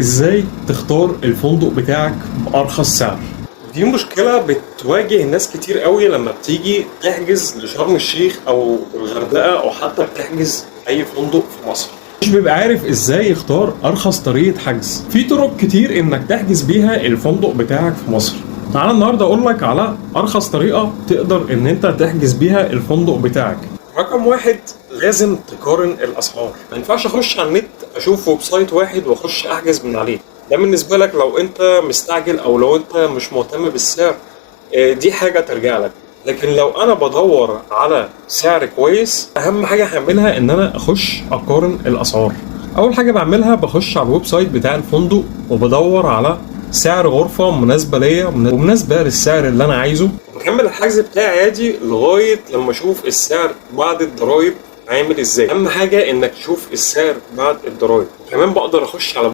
ازاي تختار الفندق بتاعك بأرخص سعر؟ دي مشكلة بتواجه ناس كتير قوي لما بتيجي تحجز لشرم الشيخ او الغردقة او حتى بتحجز اي فندق في مصر. مش بيبقى عارف ازاي يختار ارخص طريقة حجز. في طرق كتير انك تحجز بيها الفندق بتاعك في مصر. تعال النهارده اقول لك على ارخص طريقة تقدر ان انت تحجز بيها الفندق بتاعك. رقم واحد، لازم تقارن الاسعار. ما ينفعش اخش على النت اشوف ويب سايت واحد واخش احجز من عليه. ده بالنسبه لك لو انت مستعجل او لو انت مش مهتم بالسعر، دي حاجه ترجع لك. لكن لو انا بدور على سعر كويس، اهم حاجه هعملها ان انا اخش اقارن الاسعار. اول حاجه بعملها بخش على الويب سايت بتاع الفندق وبدور على سعر غرفه مناسبه ليا ومناسبه للسعر اللي انا عايزه. بكمل الحجز بتاعي عادي لغايه لما اشوف السعر بعد الضرايب عامل ازاي. اهم حاجه انك تشوف السعر بعد الضرايب. كمان بقدر اخش على